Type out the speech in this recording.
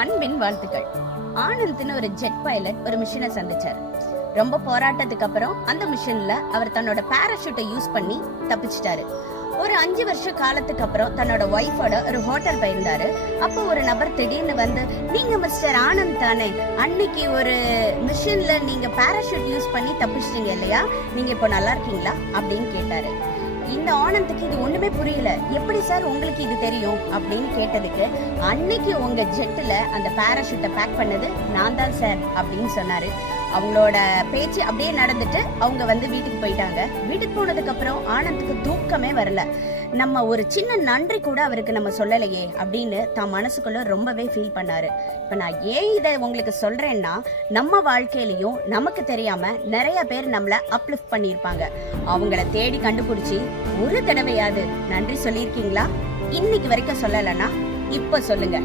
அன்பின் வாழ்த்துக்கள். ஆனந்த்னு ஒரு ஜெட் பைலட் ஒரு மிஷினை சந்திச்சார். ரொம்ப போராட்டத்துக்கு அப்புறம் அந்த மிஷின்ல அவர் தன்னோட பாராஷூட்டை யூஸ் பண்ணி தப்பிச்சிட்டாரு. ஒரு 5 வருஷ காலத்துக்கு அப்புறம் தன்னோட ஒய்ஃபோட ஒரு ஹோட்டல் போயிருந்தாரு. அப்போ ஒரு நபர் திடீர்னு வந்து, நீங்க மிஸ்டர் ஆனந்த் தானே, அன்னைக்கு ஒரு மிஷின்ல நீங்க பாராஷூட் யூஸ் பண்ணி தப்பிச்சிட்டீங்க இல்லையா, நீங்க இப்போ நல்லா இருக்கீங்களா அப்படின்னு கேட்டாரு. இந்த ஆனந்துக்கு இது ஒண்ணுமே புரியல. எப்படி சார் உங்களுக்கு இது தெரியும் அப்படின்னு கேட்டதுக்கு, அன்னைக்கு உங்க ஜெட்ல அந்த பாராஷூட்டை பேக் பண்ணது நான் தான் சார் அப்படின்னு சொன்னாரு. அவங்களோட பேச்சு அப்படியே நடந்துட்டு அவங்க வந்து வீட்டுக்கு போயிட்டாங்க. வீட்டுக்கு போனதுக்கு அப்புறம் ஆனந்துக்கு தூக்கமே வரல. நம்ம ஒரு சின்ன நன்றி கூட அவருக்கு நம்ம சொல்லலையே அப்படின்னு தான் மனசுக்குள்ள ரொம்பவே ஃபீல் பண்ணாரு. இப்ப நான் ஏன் இதை உங்களுக்கு சொல்றேன்னா, நம்ம வாழ்க்கையிலயும் நமக்கு தெரியாம நிறைய பேர் நம்மள அப்லிஃப்ட் பண்ணியிருப்பாங்க. அவங்கள தேடி கண்டுபிடிச்சி ஒரு தடவையாவது நன்றி சொல்லியிருக்கீங்களா? இன்னைக்கு வரைக்கும் சொல்லலைன்னா இப்ப சொல்லுங்க.